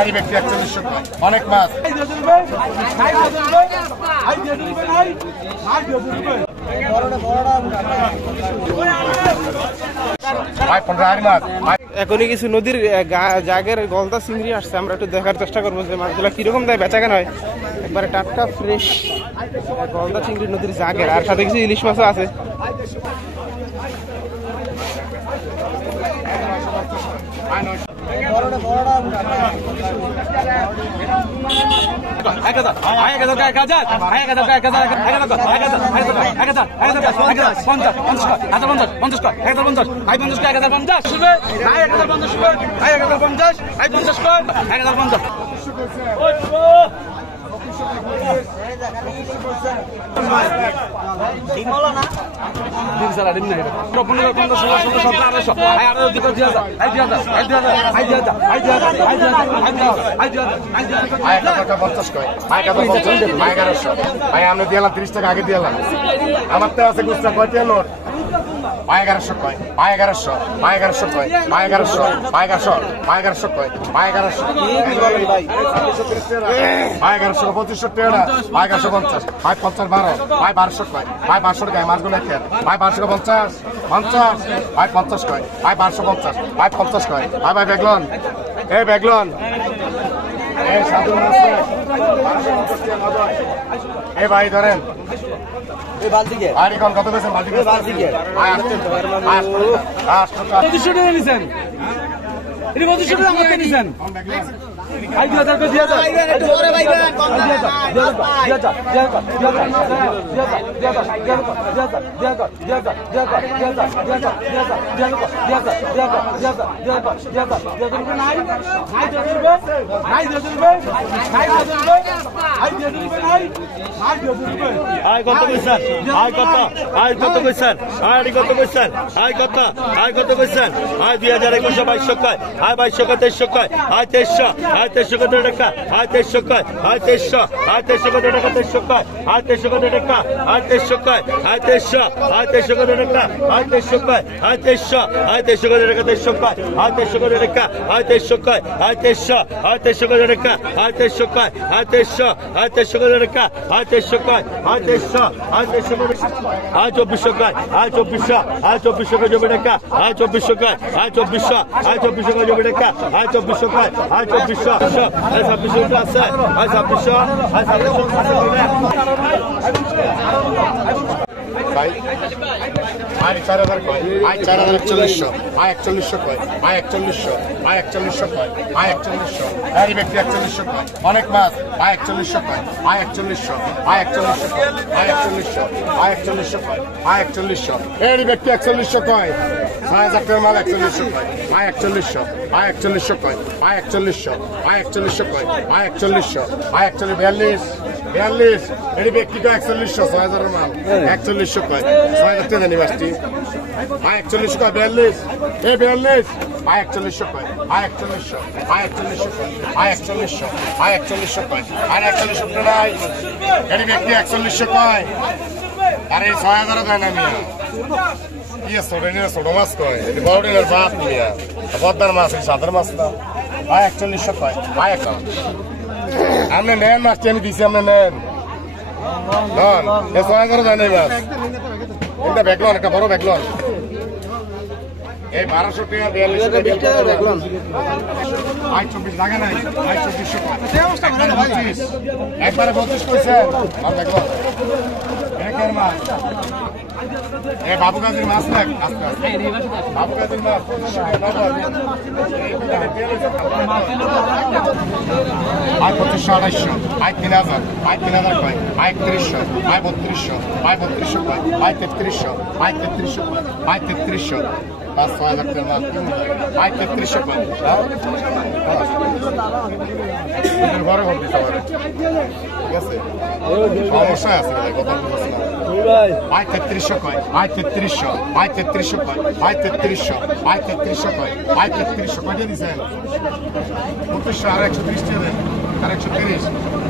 এই ব্যক্তি 4100 কয় অনেক মাছ এখনই কিছু নদীর জাগের গলদা চিংড়ি আসছে, আমরা একটু দেখার চেষ্টা করবো যে মাছগুলো কিরকম দেয় বেচা কেন হয়। একবারে টাটকা ফ্রেশ গলদা চিংড়ি নদীর জাগের, আর সাথে কিছু ইলিশ মাছও আছে। আমরা দিলাম 30 টাকা আগে দিলাম। আমার তো আছে গুচ্ছা কয়টা নোট 1100 কয় 1100 1100 কয় 1100 1100 1100 কয় 1100 1100 2500 টাকা 1150 50 12 1200 কয় 1200 টাকা মাছগুলো খেয়ে 1250 50 50 কয় 1250 50 কয় বেগলন এই বেগলন এই সাধু মাছ এই ভাই ধরেন এই বালতিকে আর এখন কত পেছেন বালতিকে 2500 টাকা নিছেন এর 2500 টাকা আমাকে নিছেন আই 2000 করে দিয়া দাও একটু পরে ভাইবেন কম না ভাই আই 4000 কয় আই 4100 আই 4100 কয় আই 4100 আই 4100 কয় আই 4100 এই ব্যক্তি 4100 কয় অনেক মাছ আই 4100 কয় আই 4100 আই 4100 কয় আই 4100 আই 4100 কয় আই 4100 এই ব্যক্তি 4100 কয় 6000 টাকার মাল 4100 কয় আই 4100 আই 4100 কয় আই 4100 আই 4100 কয় আই 4100 আই 41 42 এই ব্যক্তি কয় 4100 6000 এর মাল 4100 কয় 6000 টাকা জানি বাসটি আই 4100 কয় 42 এই 42 আই 4100 কয় আই 4100 আই 4100 কয় আই 4100 আই 4100 কয় আই 4100 টাকা নাই এই ব্যক্তি 4100 কয় আরে 6000 দেয় না মিয়া কি ছোট মাছ কয় বড় ডিনের বাপ মিয়া বদ্দার মাছ সাদার মাছ না আই 4100 কয় আই 4100 আপনি নেন মাছটি আমি দিছি আপনি নেন এ 6000 দেয় নাই মাছ এটা বেগলন একটা বড় বেগলন এই 1200 টাকা 42 টাকা বেগলন আই 24 লাগে নাই আই 2400 একবারে 32 কইছে আর বেগলন একের মাছ এ বাবু গাজীর মাছ না বাবু গাজীর মাছ 2500 আই 3000 আই 3000 কয় আই 3100 আই 3200 আই 3200 কয় আই 3300 আই 3300 কয় আই 3300 5-6 টাকার মাছ আই 3300 কয় বড় হল দিতে পারে আছে সমস্যায় আছে কথা বলতেছি না ভাই 3300 কয় ভাই 3300 ভাই 3300 কয় ভাই 3300 ভাই 3300 কয় ভাই 3300 কয় দিয়ে দিছেন 2500 আর 130 টাকা দেন আর 130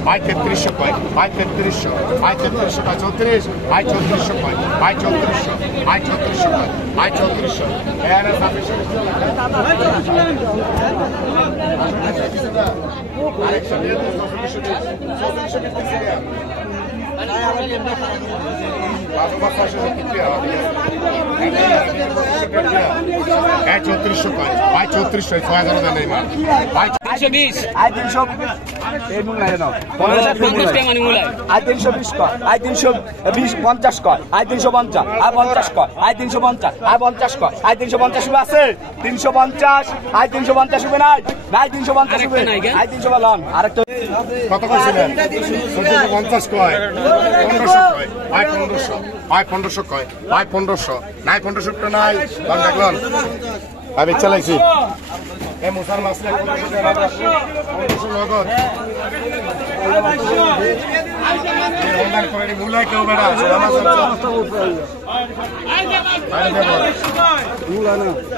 ভাই 3300 কয় ভাই 3300 ভাই 3300 কয় 34 ভাই 3400 কয় ভাই 3400 ভাই 3400 কয় ভাই 3400 এর সাথে আরেকশো দিয়ে দিন 3400 দিতেছি ভাই 3400 কয় ভাই 3400 6000 দেন এই মাল ভাই 320 আই 300 এই মূল লাগে না 50 টাকা মানে মূলায় আই 320 কয় আই 320 50 কয় আই 350 আই 50 কয় আই 350 আই 50 কয় আই 350 হবে আছে 350 আই 350 হবে নাই নাই 350 হবে আই 300 বললাম আরেকটা কত কইছিলেন 50 কয় 1500 কয় ভাই 1500 ভাই 1500 কয় ভাই 1500 নাই 1500 টা নাই দাম দেখলাম আমি চালাইছি এই মুসার মাসলে 1500 নগদ রমজান করে মুলাই কেউ বেড়া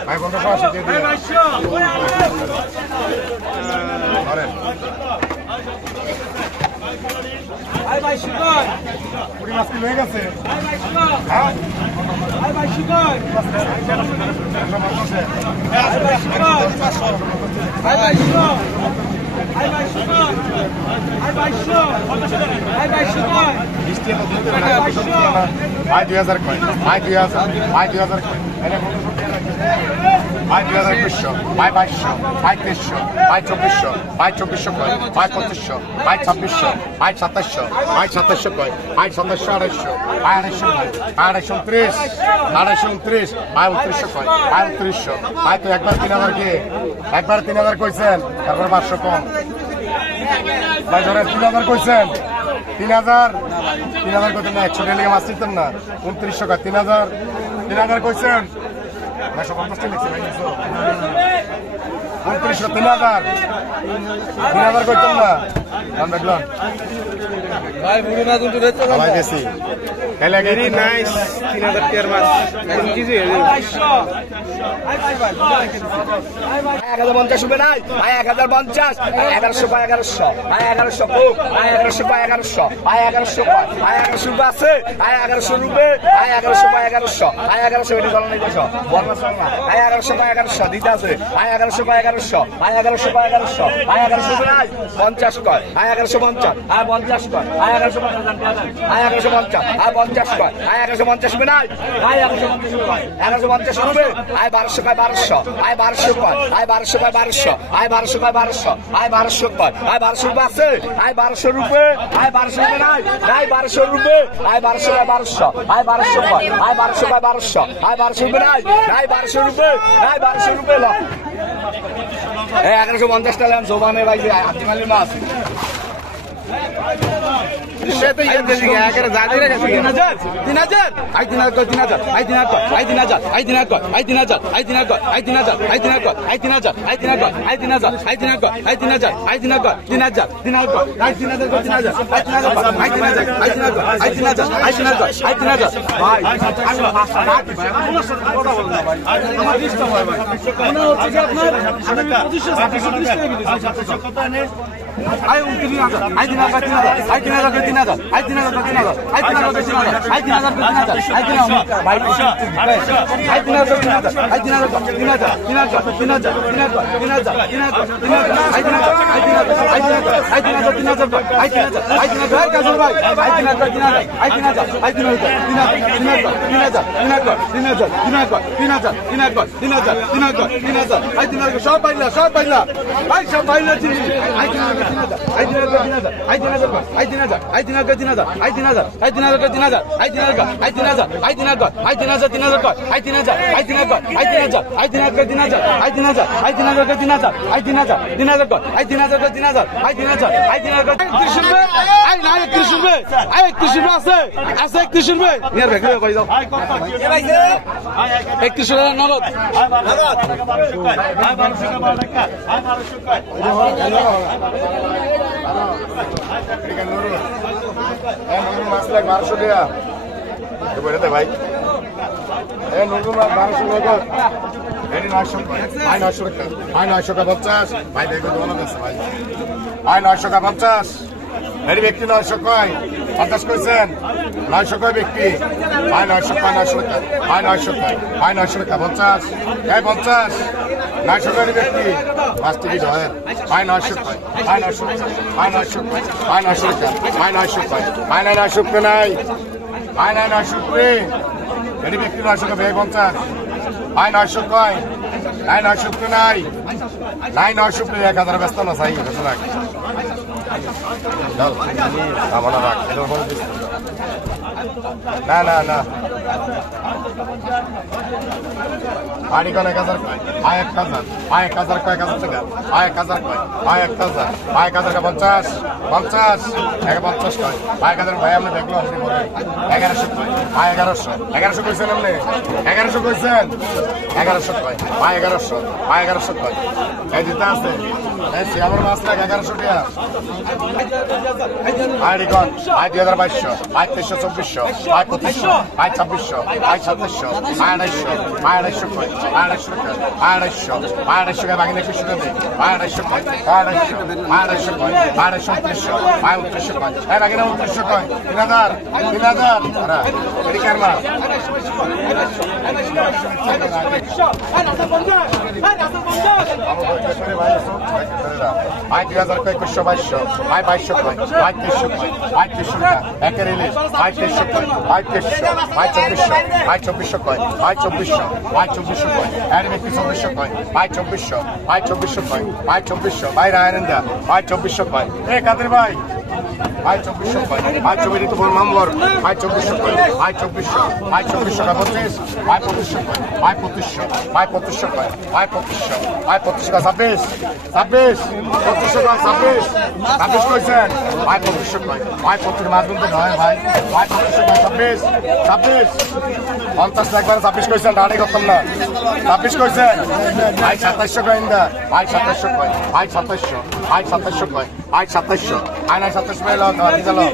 ভাই 1580 দিয়ে দিন আই ভাই শিকয় পুরি মাছ কি হয়ে গেছে হ্যাঁ আই ভাই শিকয় আই ভাই শিকয় আই ভাই শিকয় আই ভাই শিকয় আই ভাই শিকয় আই ভাই শিকয় ভাই 2000 কয় ভাই 2000 ভাই 2000 কয় ভাই 2200 ভাই 2200 ভাই 2300 ভাই 2400 ভাই 2400 কয় ভাই 2500 ভাই 2600 ভাই 2700 ভাই 2700 কয় ভাই 2700 250 ভাই 250 কয় ভাই 229 229 ভাই 2900 কয় ভাই 2900 ভাই তো একবার 3000 কে একবার 3000 কইছেন তারপর 500 কম ভাই ধরে 3000 কইছেন 3000 কইতেন না 100 টাকা মাছ দিতেন না 2900 কয় 3000 কইছেন 250 টাকা লিখছে ভাই 2900 3000 কইতেন না দাম দেখলাম ভাই বুড়ি মাছ উঠে বেচতে ভাই গেছি এলে গেরি নাইস 3000 টাকার মাছ এখন কিছু হয়ে যাবে 1050 হবে নাই আই 1050 আই 1100 কয় 1100 আই 1100 কো আই 1100 কয় 1100 আই 1100 কয় আই 1100 আছে আই 1100 রুপে আই 1100 কয় 1100 আই 1100 এটা চলে নাই দেশ বর্ণা সঙ্গে আই 1100 কয় 1100 দিতে আছে আই 1100 কয় 1100 আই 1100 কয় 1100 আই 1100 নাই 50 কয় আই 1150 আই 50 কয় আই 1150 আই 1150 আই 50 কয় আই 1150 হবে নাই আই 1150 কয় 1150 রুপে আই 1200 কয় 1200 আই 1200 কয় আই 1200 কয় 1200 আই 1200 কয় 1200 আই 1200 কয় আই 1200 রুপে আছে আই 1200 রুপে আই 1200 রুপে নাই নাই 1200 রুপে আই 1200 কয় 1200 আই 1200 কয় আই 1200 কয় 1200 আই 1200 রুপে নাই নাই 1200 রুপে নাই 1200 রুপে ল এই 1150 টাকা জোবানে ভাই আতিমালি মাছ সে তো ইয়ে দিকে একেবারে জাজিরে গেছে 3000 I 3000 3000 I 3000 I 3000 I 3000 I 3000 I 3000 I 3000 I 3000 I 3000 I 3000 I 3000 I 3000 I 3000 I 3000 3000 3000 I 3000 3000 I 3000 I 3000 I 3000 I 3000 I 3000 I 3000 ভাই কথা বলেন না ভাই আমার ডিস্টার্ব হয় ভাই মনে হচ্ছে যে আপনার আমি 2530 টাকা দিয়েছি কত এনে I 3000 I 3000 I 3000 3000 I 3000 3000 I 3000 I 3000 3000 I 3000 ভাই I 3000 3000 I 3000 3000 3000 I 3000 I 3000 I 3000 3000 I 3000 I 3000 I 3000 ভাই আই 3000 3000 আই 3000 আই 3000 আই 3000 সব পাইলা ভাই সব পাইলা I 3000 I 3000 I 3000 I 3000 I 3000 3000 I 3000 I 3000 3000 I 3000 I 3000 I 3000 I 3000 3000 I 3000 I 3000 I 3000 I 3000 3000 I 3000 I 3000 3000 I 3000 3000 I 3000 3000 I 3000 I 3000 31 RuPay I না 31 রুপে I 31 রুপে আছে 31 রুপে near ভাই কই দাও আই কত এ ভাই 31 টাকা নগদ আই 1200 টাকা 1200 টাকা আই 1200 টাকা 1200 টাকা এদিকে নুরুল নুরুল মাছ লাগ 1200 টাকা বলে দে ভাই নুরুল মাছ 1200 টাকা এটি 900 ভাই 900 টাকা ভাই 900 টাকা 50 ভাই দেখো দোকান আছে ভাই ভাই 900 টাকা 50 এটি ব্যক্তি 900 কয় 50 কইছেন 900 কয় ব্যক্তি ভাই 900 টাকা 900 টাকা ভাই 900 টাকা ভাই 900 টাকা 50 এই 50 900 টাকা ব্যক্তি পাঁচ টিকিট হয় ভাই 900 টাকা ভাই 900 টাকা ভাই 900 টাকা ভাই 900 টাকা ভাই 900 টাকা ভাই 900 টাকা নাই ভাই 900 টাকা এটি ব্যক্তি 900 টাকা ভাই 50 ভাই 900 কয় নাই 900 টাকা নাই নাই 900 টাকা 1000 ব্যস্ত না চাই কিছু না চল সামনে রাখ না না না বাড়ি কোন 1000 কয় আয় 1000 আয় 1000 কয় 1000 টাকা আয় 1000 কয় আয় 1000 আয় 1000 কা 50 50 50 কয় আয় 1000 ভাই আমরা দেখলো 1100 কয় আয় 1100 1100 কইছেন আপনি 1100 কইছেন 1100 কয় আয় 1100 আয় 1100 কয় এই দিতে আছে এই সিয়ামের মাছ লাগ 1100 টাকা আয় রিকন আয় 2200 আয় 2300 আয় 2500 আয় 2600 আয় 2700 আয় 250 আয় 250 কয় আয় 250 টাকা আয় 250 আয় 250 টাকা বাকি 200 টাকা আয় 250 কয় আয় 250 আয় 250 কয় আয় 250 আয় 2900 কয় আয় বাকি 2900 কয় 3000 3000 আরে এটি কার মাছ আয় 2000 কয় 2100 আয় 2200 কয় আয় 2300 কয় আয় 2300 টাকা একের ইলিশ আয় 2300 কয় আয় 2300 আয় 2400 আয় 2400 কয় আয় 2400 আয় 2400 কয় এর ব্যক্তি 2400 কয় আয় 2400 আয় 2400 কয় আয় 2400 ভাই রায়নন্দা আয় 2400 কয় এ কাদের ভাই আয় 2400 কয় আয় 24 তো বল নম্বর আয় 2400 কয় আয় 2400 আয় 2400 কা 25 আয় 2500 কয় আয় 2500 আয় 2500 কয় আয় 2500 আয় 2500 কা 26 26 2500 কা 26 26 কইছেন আয় 2500 কয় আয় 25 মাছ বলতে নয় ভাই আয় 2500 কা 26 26 50 লাখ মানে 26 কইছেন দাঁড়ি করতাম না 26 কইছেন আয় 2700 কয় ইন্দা আয় 2700 কয় আয় 2700 আয় 2700 কয় আয় 2700 আয় না 27 পেলো তো দিলো